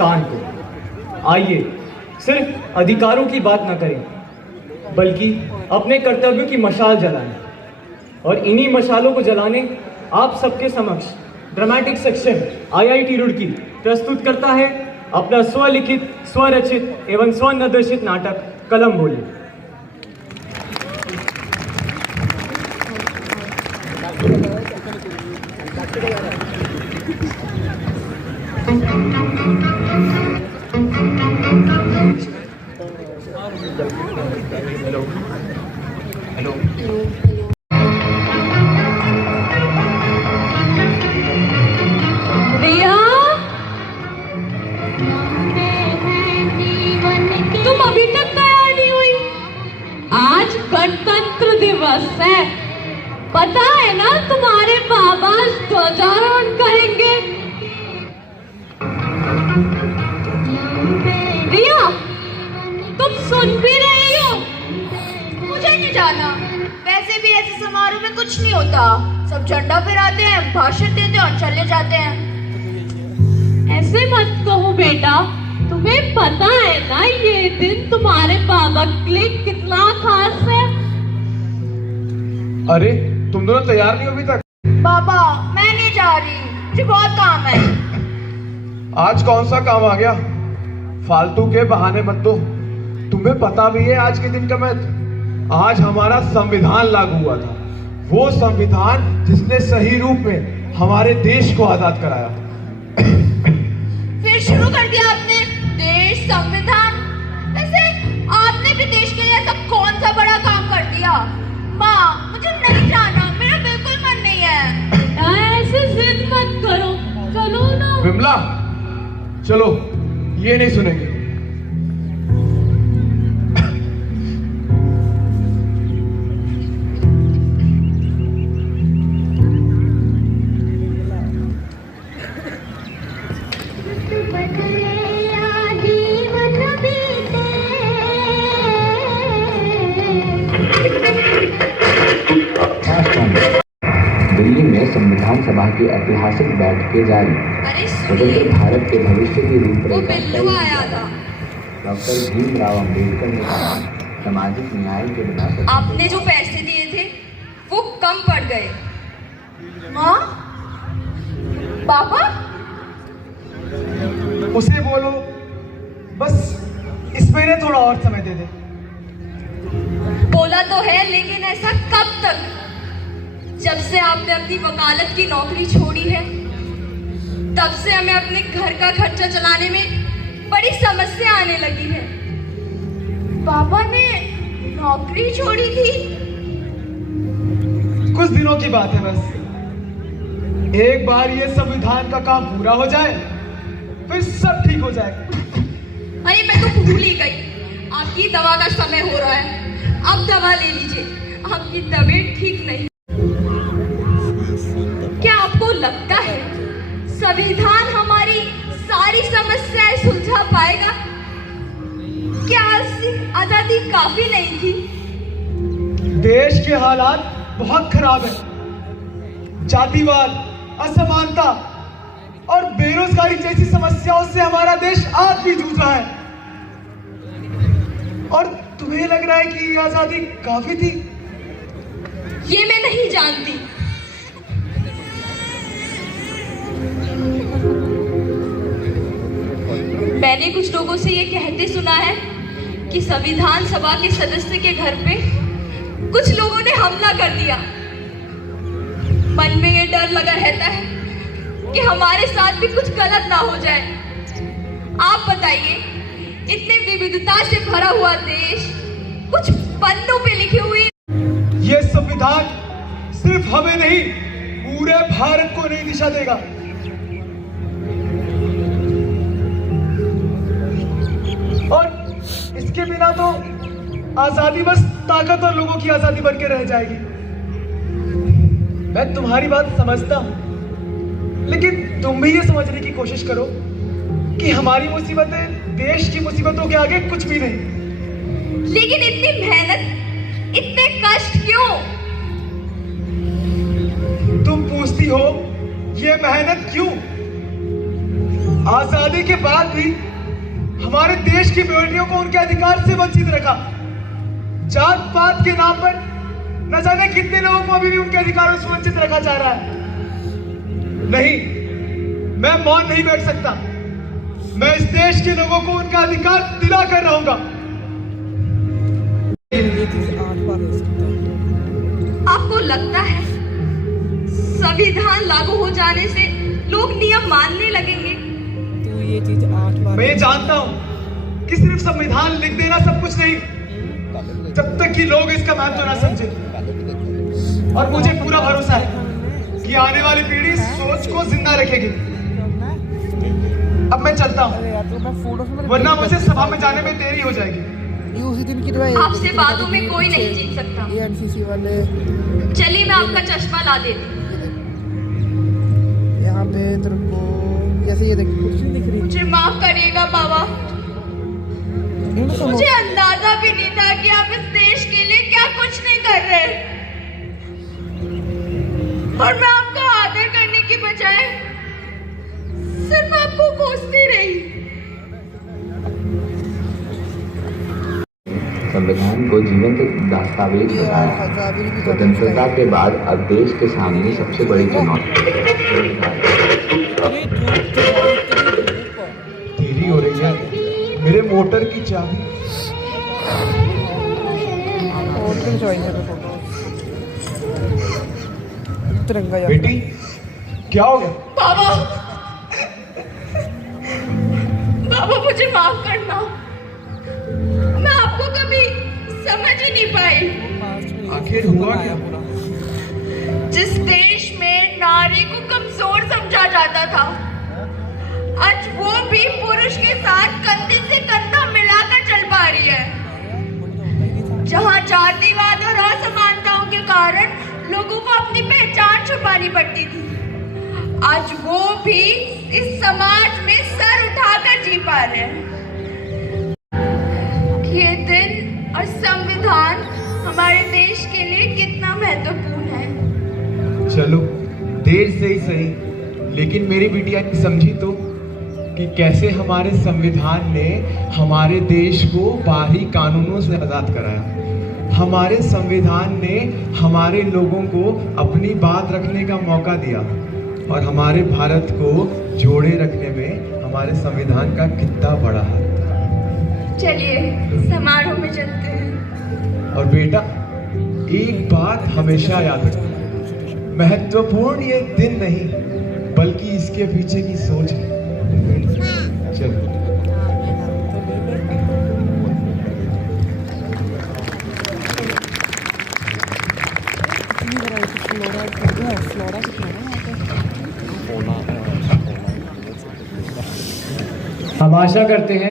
हिंदुस्तान को। आइए सिर्फ अधिकारों की बात न करें, बल्कि अपने कर्तव्यों की मशाल जलाएं। और इन्हीं मशालों को जलाने आप सबके समक्ष ड्रामेटिक सेक्शन IIT रुड़की प्रस्तुत करता है अपना स्वलिखित, स्वरचित एवं स्वनिर्देशित नाटक कलम बोली। हेलो रिया, तुम अभी तक तैयार नहीं हुई? आज गणतंत्र दिवस है, पता है ना? तुम्हारे बाबा ध्वजारोहण करेंगे। रिया, तुम सुन भी रही हो? मुझे नहीं जाना। वैसे भी ऐसे समारोह में कुछ नहीं होता, सब झंडा फहराते हैं, भाषण देते हैं और चले जाते हैं। ऐसे मत कहो बेटा, तुम्हें पता है ना ये दिन तुम्हारे बाबा के लिए कितना खास है। अरे तुम दोनों तैयार नहीं हो अभी तक? बाबा मैं नहीं जा रही, मुझे बहुत काम है। आज कौन सा काम आ गया? फालतू के बहाने मत दो। तुम्हें पता भी है आज के दिन का महत्व? आज हमारा संविधान लागू हुआ था, वो संविधान जिसने सही रूप में हमारे देश को आजाद कराया। फिर शुरू कर दिया आपने देश संविधान। वैसे आपने भी देश के लिए ऐसा कौन सा बड़ा काम कर दिया? माँ मुझे नहीं जाना, मेरा बिल्कुल मन नहीं है। ऐसे जिद मत करो, चलो ना। विमला चलो, ये नहीं सुनेंगे। दिल्ली में संविधान सभा की ऐतिहासिक बैठकें जारी। अरे स्वतंत्र भारत के भविष्य की रूपरेखा डॉक्टर भीमराव अम्बेडकर ने कहा, सामाजिक न्याय के बिना आपने जो पैसे दिए थे वो कम पड़ गए। माँ, पापा, उसे बोलो बस इस महीने थोड़ा और समय दे दे। बोला तो है, लेकिन ऐसा कब तक? जब से आपने अपनी वकालत की नौकरी छोड़ी है, तब से हमें अपने घर का खर्चा चलाने में बड़ी समस्या आने लगी है। पापा ने नौकरी छोड़ी थी? कुछ दिनों की बात है बस। एक बार ये संविधान का काम पूरा हो जाए, फिर सब ठीक हो जाएगा। अरे मैं तो भूल ही गई, आपकी दवा का समय हो रहा है, अब दवा ले लीजिए, आपकी तबीयत ठीक नहीं। क्या आपको लगता है संविधान हमारी सारी समस्याएं सुलझा पाएगा? क्या आजादी काफी नहीं थी? देश के हालात बहुत खराब है। जातिवाद, असमानता और बेरोजगारी जैसी समस्याओं से हमारा देश आज भी जूझ रहा है। और तुम्हें लग रहा है कि आजादी काफी थी? ये मैं नहीं जानती। मैंने कुछ लोगों से ये कहते सुना है कि संविधान सभा के सदस्य के घर पे कुछ लोगों ने हमला कर दिया। मन में ये डर लगा रहता है कि हमारे साथ भी कुछ गलत ना हो जाए। आप बताइए, इतनी विविधता से भरा हुआ देश कुछ पन्नों पे लिखी हुई ये संविधान सिर्फ हमें नहीं, पूरे भारत को नई दिशा देगा। और इसके बिना तो आजादी बस ताकतवर लोगों की आजादी बनकर रह जाएगी। मैं तुम्हारी बात समझता हूं, लेकिन तुम भी ये समझने की कोशिश करो कि हमारी मुसीबतें देश की मुसीबतों के आगे कुछ भी नहीं। लेकिन इतनी मेहनत, इतने कष्ट क्यों? तुम पूछती हो ये मेहनत क्यों? आजादी के बाद भी हमारे देश की बेटियों को उनके अधिकार से वंचित रखा। जात पात के नाम पर न जाने कितने लोगों को अभी भी उनके अधिकारों से वंचित रखा जा रहा है। नहीं, मैं मौन नहीं बैठ सकता। मैं इस देश के लोगों को उनका अधिकार दिला कर रहूंगा। आपको लगता है संविधान लागू हो जाने से लोग नियम मानने लगेंगे? मैं ये जानता हूं कि सिर्फ संविधान लिख देना सब कुछ नहीं, जब तक कि लोग इसका महत्व ना समझे। और मुझे पूरा भरोसा है कि आने वाली पीढ़ी इस सोच को जिंदा रखेगी। अब मैं चलता हूं, वरना मुझे सभा में जाने में देरी हो जाएगी। आपसे बातों में कोई नहीं जीत सकता। चलिए मैं आपका चश्मा ला देती हूँ। यहाँ पे तेरे को जैसे ये देखो कुछ नहीं दिख रही। मुझे माफ करिएगा बाबा, मुझे अंदाजा भी नहीं था कि आप इस देश के लिए क्या कुछ नहीं कर रहे। और मैं आपका आदर करने की बजाय सिर्फ आपको कोसती रही। संविधान को जीवंत दस्तावेज बताया। स्वतंत्रता के बाद अब देश के सामने सबसे बड़ी चुनौती देरी हो रही है। मेरे मोटर की चाबी। तिरंगा बेटी, क्या हो गया? बाबा, बाबा मुझे माफ करना। मैं आपको कभी समझ ही नहीं पाई। आखिर हुआ क्या? जिस देश में नारी को कमजोर समझा जाता था, आज वो भी पुरुष के साथ कंधे से कंधा मिलाकर चल पा रही है। जहां जातिवाद और असमानताओं के कारण लोगों को अपनी पहचान छुपानी पड़ती थी, आज वो भी इस समाज में सर उठाकर जी पा रहे हैं। ये दिन और संविधान हमारे देश के लिए कितना महत्वपूर्ण है। चलो, देर से ही सही, लेकिन मेरी बिटिया ने समझी तो कि कैसे हमारे संविधान ने हमारे देश को बाहरी कानूनों से आज़ाद कराया। हमारे संविधान ने हमारे लोगों को अपनी बात रखने का मौका दिया और हमारे भारत को जोड़े रखने में हमारे संविधान का कितना बड़ा हाथ था। चलिए समारोह में चलते हैं। और बेटा, एक बात हमेशा याद रखना, महत्वपूर्ण ये दिन नहीं बल्कि इसके पीछे की सोच है। चलो। हम आशा करते हैं